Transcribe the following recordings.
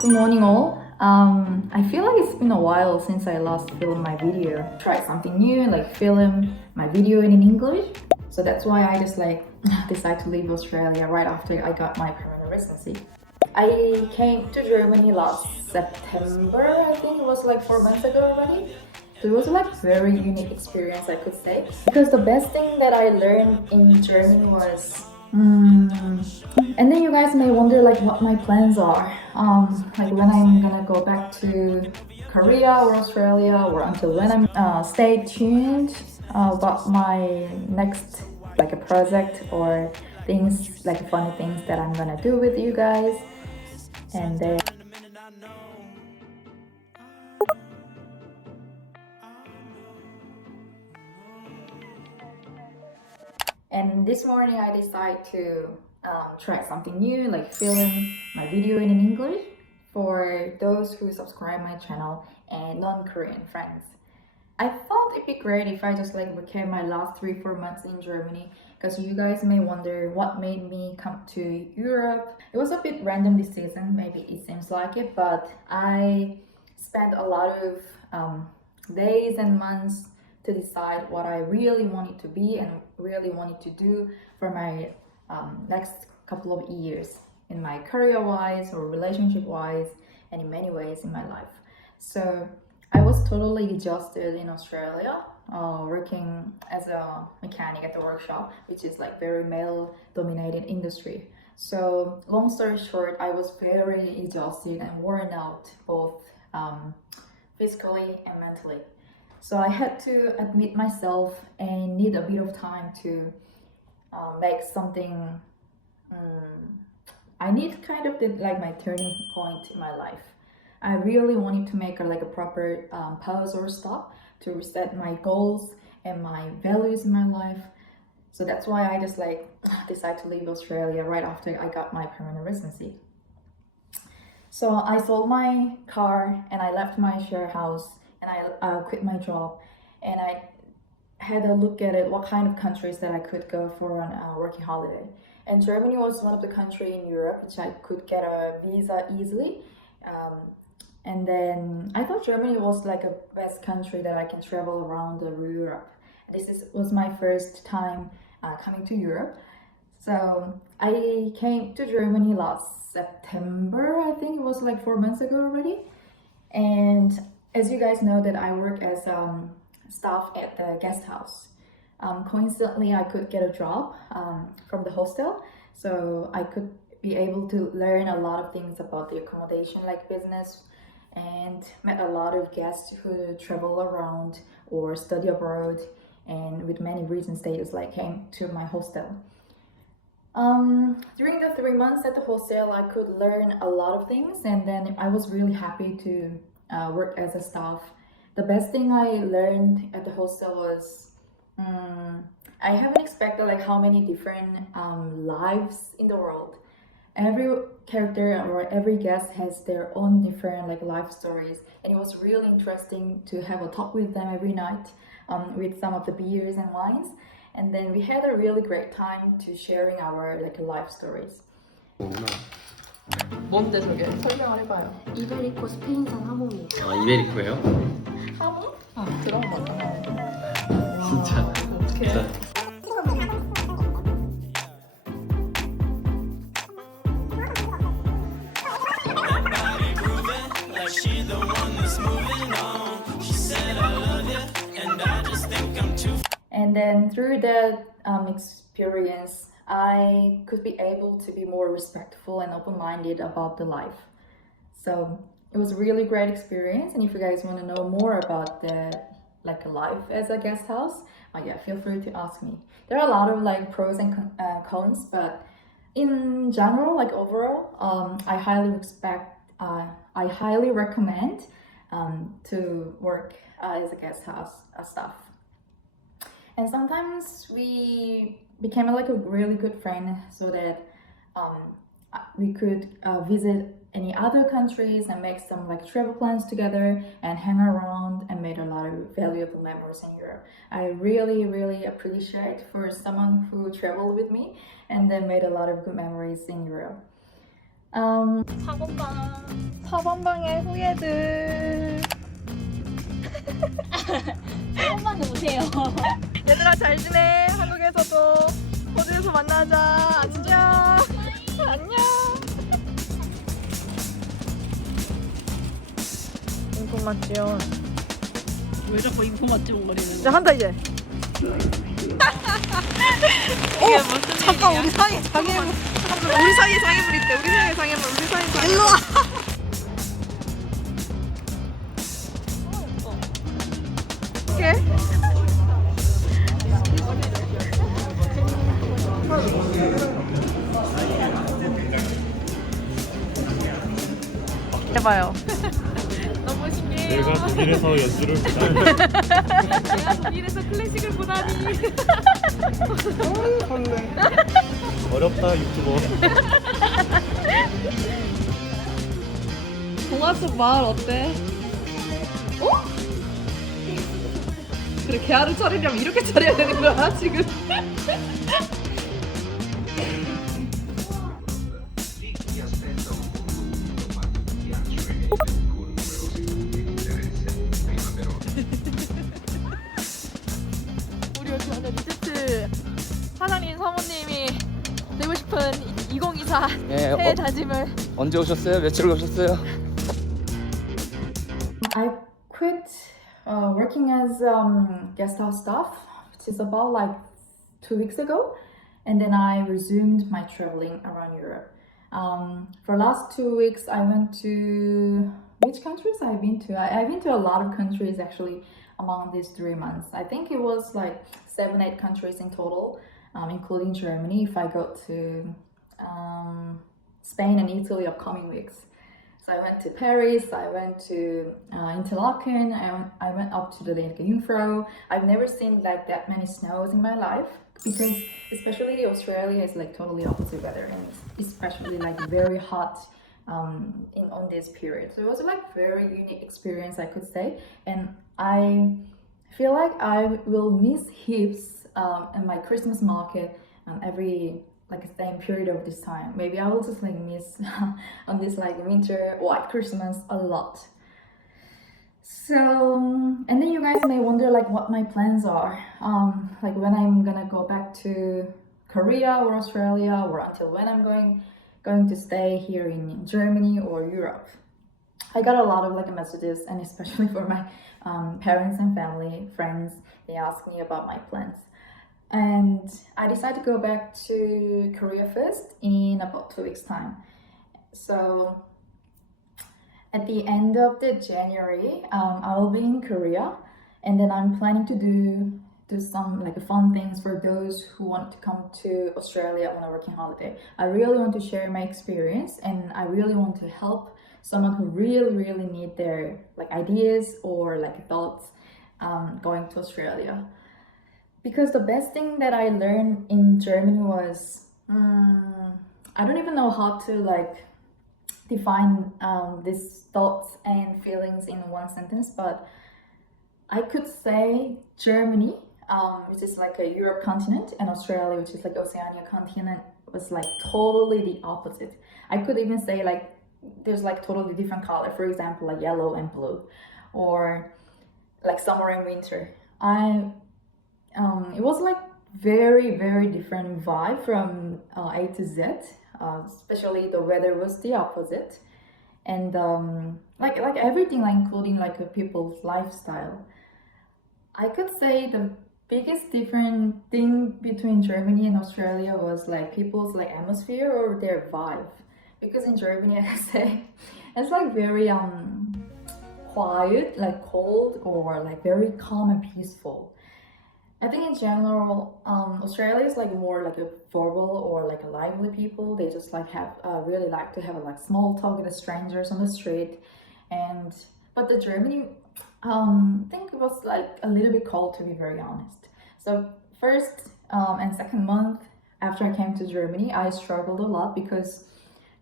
Good morning all. I feel like it's been a while since I last filmed my video. Try something new, like film my video in English. So that's why I just decided to leave Australia right after I got my permanent residency. I came to Germany last September, I think it was like 4 months ago already. So it was like very unique experience, I could say. Because the best thing that I learned in Germany was and then you guys may wonder like what my plans are, like when I'm gonna go back to Korea or Australia, or until when I'm. Stay tuned about my next like a project or things like funny things that I'm gonna do with you guys, and then. And this morning I decided to try something new, like film my video in English for those who subscribe my channel and non-Korean friends. I thought it'd be great if I just recap my last 3-4 months in Germany, because you guys may wonder what made me come to Europe. It was a bit random this season, maybe it seems like it, but I spent a lot of days and months to decide what I really wanted to be and really wanted to do for my next couple of years in my career-wise or relationship-wise, and in many ways in my life. So I was totally exhausted in Australia, working as a mechanic at the workshop, which is like very male-dominated industry. So long story short, I was very exhausted and worn out, both physically and mentally. So I had to admit myself and need a bit of time to make something. I need kind of my turning point in my life. I really wanted to make a proper pause or stop to reset my goals and my values in my life. So that's why I just decided to leave Australia right after I got my permanent residency. So I sold my car and I left my share house and I quit my job, and I had a look at it, what kind of countries that I could go for on a working holiday. And Germany was one of the countries in Europe which I could get a visa easily. And then I thought Germany was like a best country that I can travel around Europe. Was my first time coming to Europe. So I came to Germany last September, I think it was like 4 months ago already. And as you guys know that I work as staff at the guest house. Coincidentally, I could get a job from the hostel, so I could be able to learn a lot of things about the accommodation business, and met a lot of guests who travel around or study abroad, and with many reasons they just came to my hostel. During the 3 months at the hostel, I could learn a lot of things, and then I was really happy to work as a staff. The best thing I learned at the hostel was I haven't expected how many different lives in the world. Every character or every guest has their own different life stories, and it was really interesting to have a talk with them every night with some of the beers and wines, and then we had a really great time to sharing our life stories. 뭔데 저게? 설명을 해봐요. 이베리코 스페인산 하모니. 아, 이베리코예요? 하모? 그런 거 같아. 진짜. 어떡해. And then through that experience, I could be able to be more respectful and open-minded about the life. So it was a really great experience, and if you guys want to know more about the life as a guest house, yeah, feel free to ask me. There are a lot of pros and cons, but in general, overall, I highly recommend to work as a guest house staff. And sometimes we became a really good friend, so that we could visit any other countries and make some travel plans together and hang around, and made a lot of valuable memories in Europe. I really appreciate for someone who traveled with me and then made a lot of good memories in Europe. 4번방의 후예들. 4번방에 오세요. 얘들아 잘 지내? 한국에서도 호주에서 만나자. 안녕. 안녕. 인품 맞지요? 왜 자꾸 인포 맞지 거리는 이제 한다 이제. 이게 무슨 잠깐 우리 사이에 장애물. 우리 사이에 장애물 있대. 우리 사이에 장애물. 우리 사이에 장애물. 일로 와. 오케이. 해봐요. 너무 신기해요. 내가 독일에서 연주를 보다니. 내가 독일에서 클래식을 보다니. 어렵다 유튜버. 동화 속 마을 어때? 어? 그래 개화를 차리려면 이렇게 차려야 되는 거야 지금? 우리 여기 오늘 리제트 사장님 사모님이 되고 싶은 2024 예, 새해 다짐을. 언제 오셨어요? 며칠 오셨어요? I quit working as guest house staff, which is about like 2 weeks ago, and then I resumed my traveling around Europe. For last 2 weeks, I went to which countries I've been to? I've been to a lot of countries actually among these 3 months. I think it was like 7-8 countries in total, including Germany. If I go to Spain and Italy upcoming weeks. So I went to Paris, I went to Interlaken, I went up to the Lake Jungfrau. I've never seen like that many snows in my life because especially Australia is like totally opposite weather and it's especially like very hot on this period. So it was like very unique experience I could say, and I feel like I will miss heaps in my Christmas market every like same period of this time. Maybe I will just like miss on this like winter white Christmas a lot. So and then you guys may wonder like what my plans are, like when I'm gonna go back to Korea or Australia, or until when I'm going to stay here in Germany or Europe. I got a lot of like messages, and especially for my parents and family, friends, they ask me about my plans. And I decided to go back to Korea first in about 2 weeks time. So at the end of the January, I will be in Korea, and then I'm planning to do some like fun things for those who want to come to Australia on a working holiday. I really want to share my experience, and I really want to help someone who really need their like ideas or like thoughts going to Australia. Because the best thing that I learned in Germany was I don't even know how to like define these thoughts and feelings in one sentence, but I could say Germany, which is like a Europe continent, and Australia, which is like Oceania continent, was like totally the opposite. I could even say like there's like totally different color, for example like yellow and blue, or like summer and winter. It was like very different vibe from A to Z, especially the weather was the opposite, and like everything, like including like a people's lifestyle. I could say the biggest different thing between Germany and Australia was like people's like atmosphere or their vibe, because in Germany I could say it's like very quiet, like cold, or like very calm and peaceful. I think in general, Australia is like more like a verbal or like a lively people. They just like have really like to have a like small talk with the strangers on the street, and but the Germany, I think it was like a little bit cold, to be very honest. So first and second month after I came to Germany, I struggled a lot because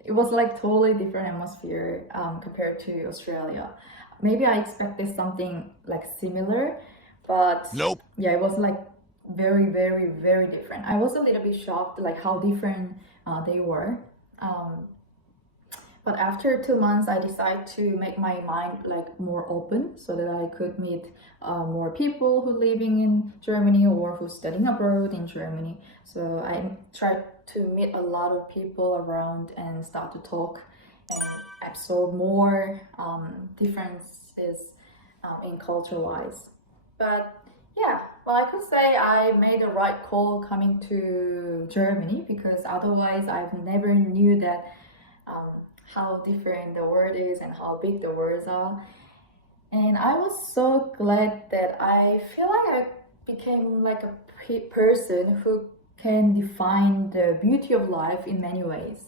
it was like totally different atmosphere compared to Australia. Maybe I expected something like similar. But nope. Yeah, it was like very different. I was a little bit shocked like how different they were. But after 2 months, I decided to make my mind like more open so that I could meet more people who living in Germany or who studying abroad in Germany. So I tried to meet a lot of people around and start to talk and absorb more differences in culture-wise. But yeah, well, I could say I made the right call coming to Germany because otherwise I've never knew that how different the world is and how big the worlds are. And I was so glad that I feel like I became like a person who can define the beauty of life in many ways.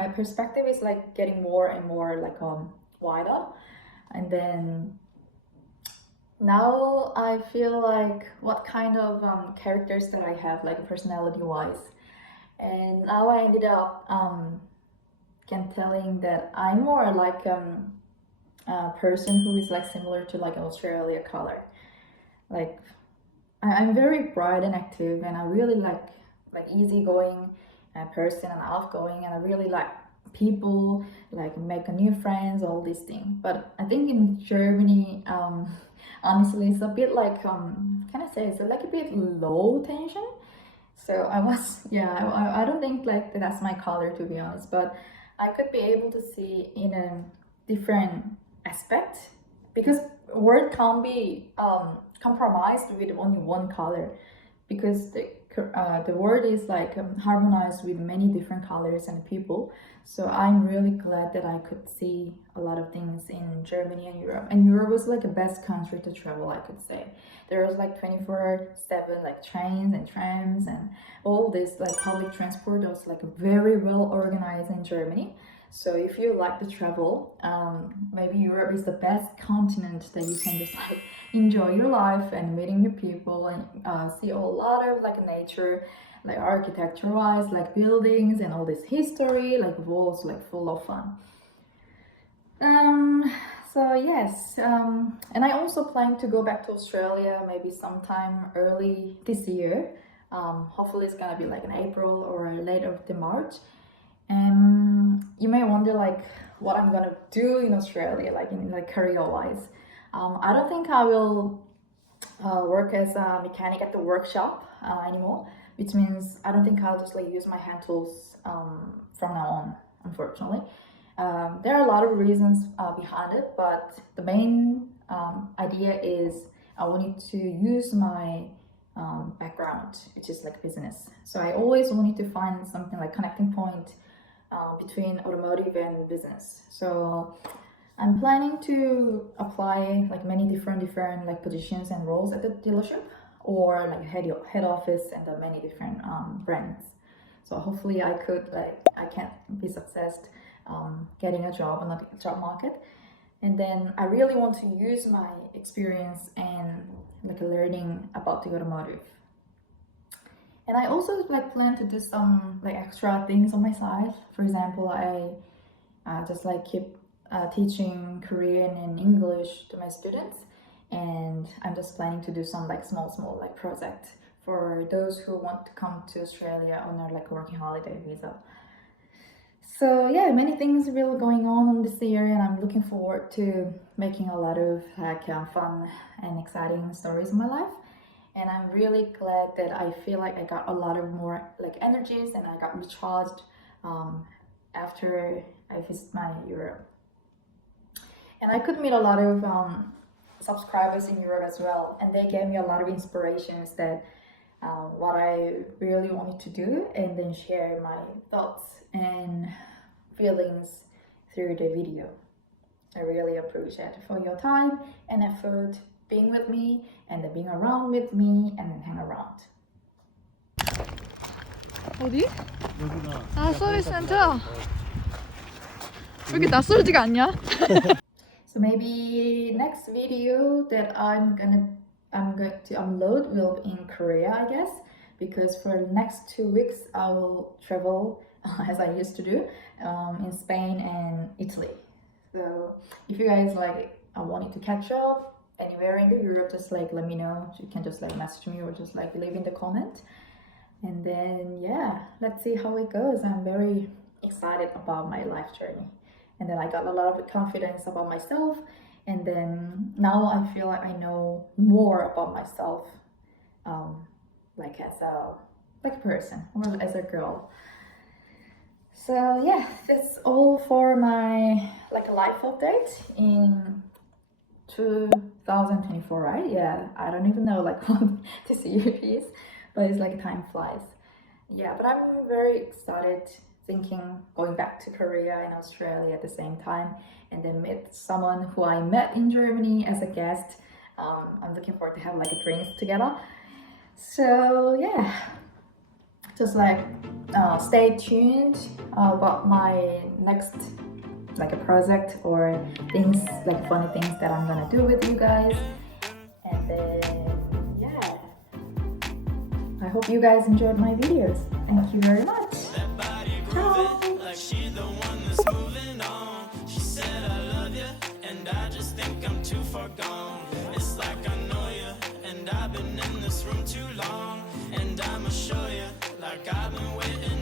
My perspective is like getting more and more like wider, and then now I feel like what kind of characters that I have, like personality wise. And now I ended up telling that I'm more like a person who is like similar to like an Australia color. Like I'm very bright and active, and I really like easygoing person and outgoing, and I really like people, like make a new friends, all these things. But I think in Germany, honestly, it's a bit like can I say it's like a bit low tension. So I was, yeah, I don't think like that's my color, to be honest, but I could be able to see in a different aspect because word can't be compromised with only one color, because the word is like harmonized with many different colors and people. So I'm really glad that I could see a lot of things in Germany and Europe. And Europe was like the best country to travel, I could say. There was like 24/7 like trains and trams and all this like public transport that was like very well organized in Germany. So if you like to travel, maybe Europe is the best continent that you can just like enjoy your life and meeting new people and see a lot of like nature, like architecture wise, like buildings and all this history, like walls, like full of fun. So yes, and I also plan to go back to Australia maybe sometime early this year. Hopefully it's gonna be like in April or later of the March. And you may wonder like what I'm gonna do in Australia, like in like career wise. I don't think I will work as a mechanic at the workshop anymore, which means I don't think I'll just like use my hand tools from now on, unfortunately. There are a lot of reasons behind it, but the main idea is I wanted to use my background, which is like business. So I always wanted to find something like connecting point between automotive and business. So I'm planning to apply like many different like positions and roles at the dealership or like head office and the many different brands. So hopefully I can be successful getting a job on the job market. And then I really want to use my experience and like learning about the automotive. And I also like plan to do some like extra things on my side. For example, I just like keep teaching Korean and English to my students, and I'm just planning to do some like small like project for those who want to come to Australia on their like working holiday visa. So yeah, many things really going on this year, and I'm looking forward to making a lot of like fun and exciting stories in my life. And I'm really glad that I feel like I got a lot of more like energies and I got recharged after I visited my Europe. And I could meet a lot of subscribers in Europe as well, and they gave me a lot of inspirations that what I really wanted to do, and then share my thoughts and feelings through the video. I really appreciate it for your time and effort being with me and then being around with me and then hang around. 어디? 여기나. 아, 서비스 센터. 왜 이렇게 낯설지가 않냐? So maybe next video that I'm going to upload will be in Korea, I guess, because for the next 2 weeks I will travel as I used to do in Spain and Italy. So if you guys like wanting to catch up anywhere in the Europe, just like let me know. You can just like message me or just like leave in the comment. And then, yeah, let's see how it goes. I'm very excited about my life journey. And then I got a lot of confidence about myself. And then now I feel like I know more about myself, like as a person or as a girl. So yeah, that's all for my life update in 2024, right? Yeah, I don't even know what this year is, but it's like time flies. Yeah, but I'm very excited thinking going back to Korea and Australia at the same time, and then meet someone who I met in Germany as a guest. I'm looking forward to have a drinks together. So yeah, just stay tuned about my next a project or things funny things that I'm gonna do with you guys. And then yeah, I hope you guys enjoyed my videos. Thank you very much. Ciao. It's like I know you, and I've been in this room too long, and I'ma show you like I've been waiting